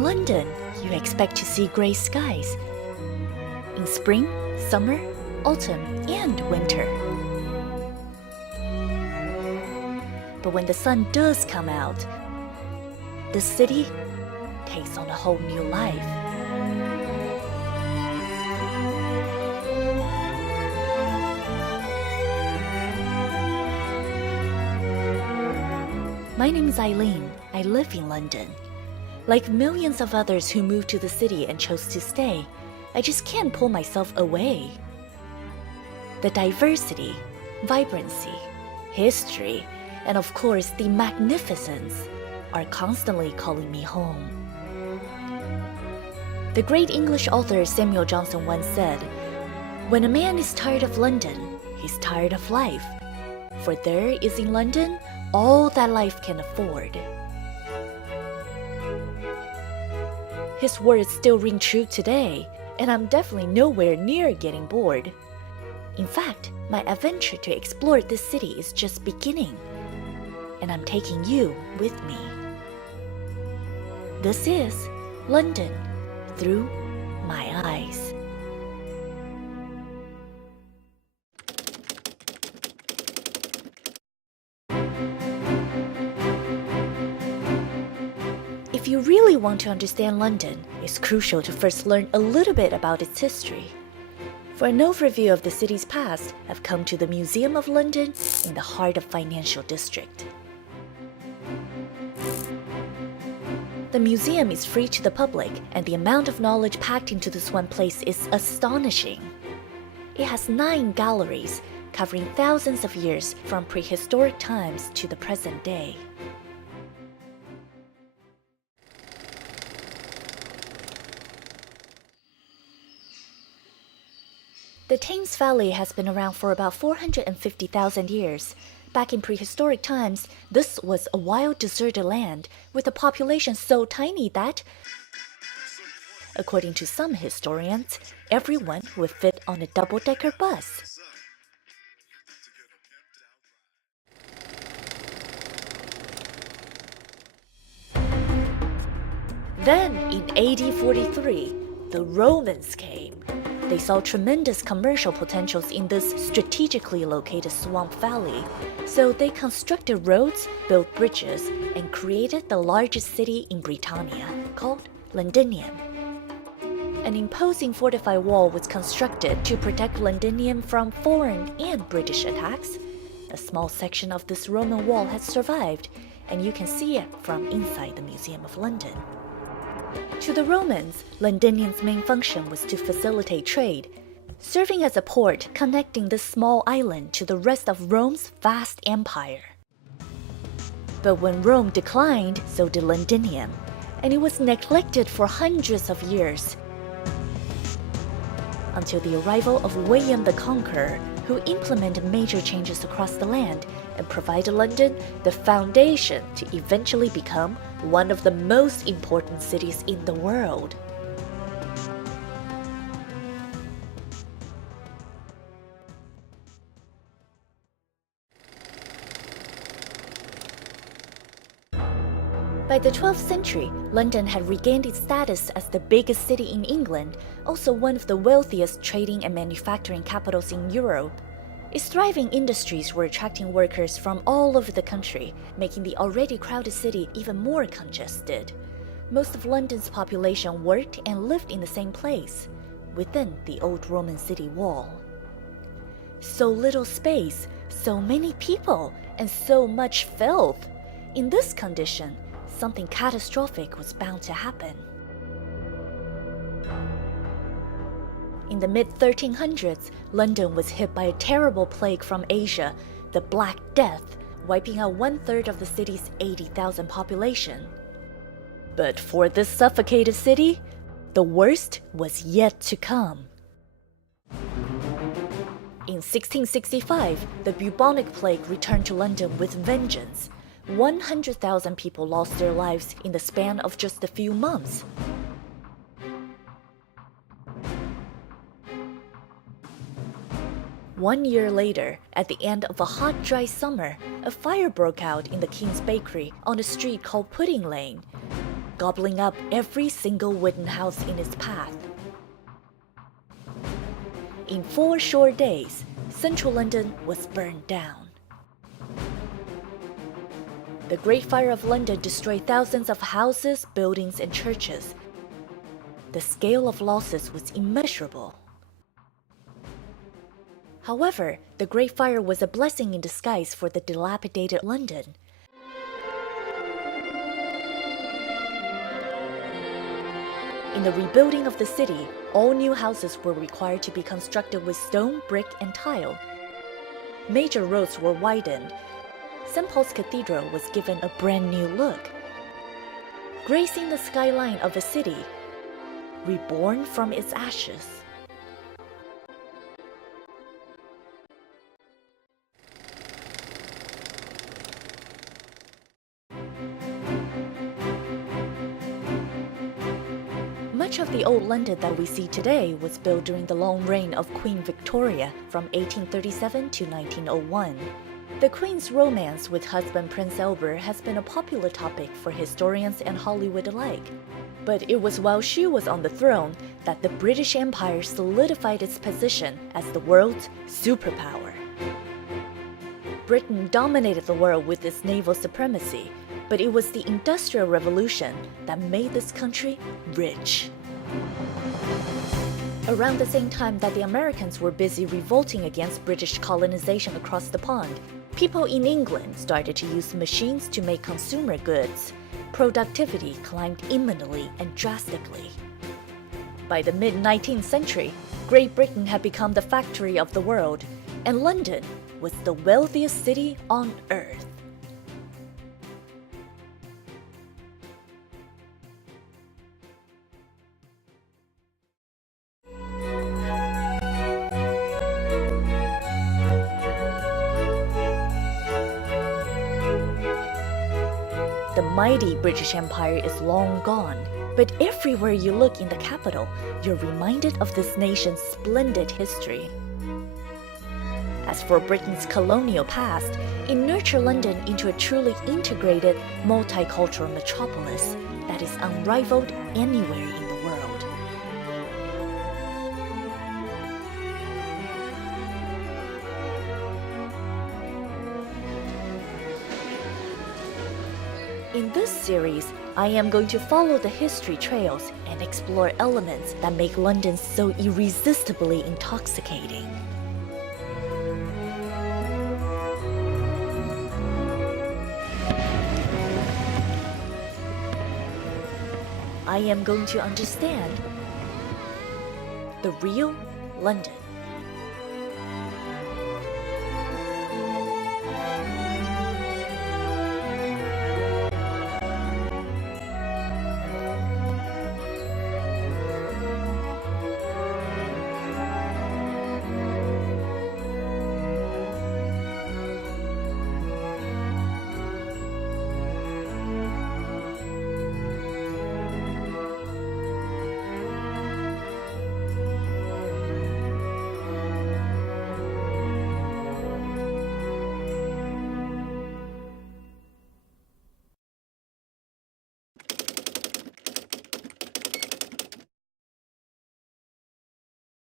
In London, you expect to see grey skies in spring, summer, autumn, and winter. But when the sun does come out, the city takes on a whole new life. My name is Eileen. I live in London. Like millions of others who moved to the city and chose to stay, I just can't pull myself away. The diversity, vibrancy, history, and of course the magnificence are constantly calling me home. The great English author Samuel Johnson once said, "When a man is tired of London, he's tired of life, for there is in London all that life can afford." His words still ring true today, and I'm definitely nowhere near getting bored. In fact, my adventure to explore this city is just beginning, and I'm taking you with me. This is London through my eyes. If you really want to understand London, it's crucial to first learn a little bit about its history. For an overview of the city's past, I've come to the Museum of London in the heart of Financial District. The museum is free to the public, and the amount of knowledge packed into this one place is astonishing. It has 9 galleries, covering thousands of years from prehistoric times to the present day. The Thames Valley has been around for about 450,000 years. Back in prehistoric times, this was a wild, deserted land with a population so tiny that, according to some historians, everyone would fit on a double-decker bus. Then, in AD 43, the Romans came. They saw tremendous commercial potentials in this strategically located swamp valley, so they constructed roads, built bridges, and created the largest city in Britannia, called Londinium. An imposing fortified wall was constructed to protect Londinium from foreign and British attacks. A small section of this Roman wall has survived, and you can see it from inside the Museum of London. To the Romans, Londinium's main function was to facilitate trade, serving as a port connecting this small island to the rest of Rome's vast empire. But when Rome declined, so did Londinium, and it was neglected for hundreds of years, until the arrival of William the Conqueror, who implemented major changes across the land and provided London the foundation to eventually become one of the most important cities in the world. By the 12th century, London had regained its status as the biggest city in England, also one of the wealthiest trading and manufacturing capitals in Europe. Its thriving industries were attracting workers from all over the country, making the already crowded city even more congested. Most of London's population worked and lived in the same place, within the old Roman city wall. So little space, so many people, and so much filth. In this condition, something catastrophic was bound to happen. In the mid-1300s, London was hit by a terrible plague from Asia, the Black Death, wiping out 1/3 of the city's 80,000 population. But for this suffocated city, the worst was yet to come. In 1665, the bubonic plague returned to London with vengeance. 100,000 people lost their lives in the span of just a few months. One year later, at the end of a hot, dry summer, a fire broke out in the King's Bakery on a street called Pudding Lane. gobbling up every single wooden house in its path. In 4 short days, central London was burned down. The Great Fire of London destroyed thousands of houses, buildings, and churches. The scale of losses was immeasurable. However, the Great Fire was a blessing in disguise for the dilapidated London. In the rebuilding of the city, all new houses were required to be constructed with stone, brick, and tile. Major roads were widened. St. Paul's Cathedral was given a brand new look. Gracing the skyline of a city, reborn from its ashes. Much of the old London that we see today was built during the long reign of Queen Victoria from 1837 to 1901. The Queen's romance with husband Prince Albert has been a popular topic for historians and Hollywood alike. But it was while she was on the throne that the British Empire solidified its position as the world's superpower. Britain dominated the world with its naval supremacy, but it was the Industrial Revolution that made this country rich. Around the same time that the Americans were busy revolting against British colonization across the pond, people in England started to use machines to make consumer goods. Productivity climbed imminently and drastically. By the mid-19th century, Great Britain had become the factory of the world, and London was the wealthiest city on earth. The mighty British Empire is long gone, but everywhere you look in the capital, you're reminded of this nation's splendid history. As for Britain's colonial past, it nurtured London into a truly integrated, multicultural metropolis that is unrivaled anywhere in the world. In this series, I am going to follow the history trails and explore elements that make London so irresistibly intoxicating. I am going to understand the real London.